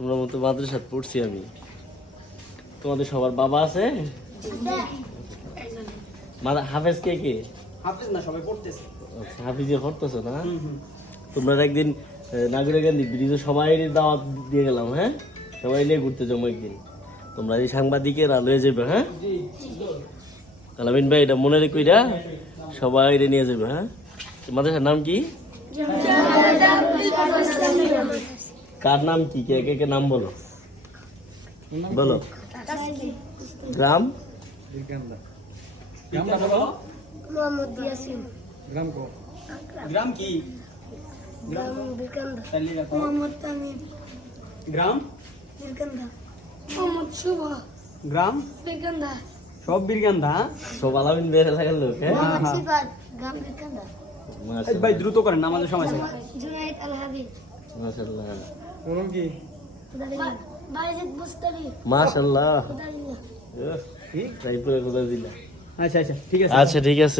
তোমরা মতো মাদ্রাসায় পড়ছি আমি। তোমাদের সবার বাবা আছে? হাফেজ কে কে? হাফেজ না, সবাই পড়তেছে। আচ্ছা, হাফিজে পড়তেছো না? তোমরা একদিন নাগরিকান্দি ব্রিজে সবাই দাওয়াত দিয়ে গেলাম, হ্যাঁ? সবাই নিয়ে ঘুরতে যাবো একদিন। তোমরা এই সাংবাদিকের আলোয় যাবে, হ্যাঁ? কালামিন ভাই এটা মনে রেখো, এটা সবাই নিয়ে যাবে, হ্যাঁ? মাদ্রাসার নাম কি? কার নাম কি? কে কে কে নাম বলো, বলো। গ্রাম? গ্রাম কি? গ্রাম গ্রাম সব বীরগান্ধা। সব আলামিন ভাইয়ের এলাকার লোক, হ্যাঁ? ভাই দ্রুত করেন, আমাদের সময় আছে। মাশাআল্লাহ, বলুন কি? মাশাআল্লাহ। ঠিক তাই পুরো কথা দিলা। আচ্ছা আচ্ছা, ঠিক আছে। আচ্ছা ঠিক আছে।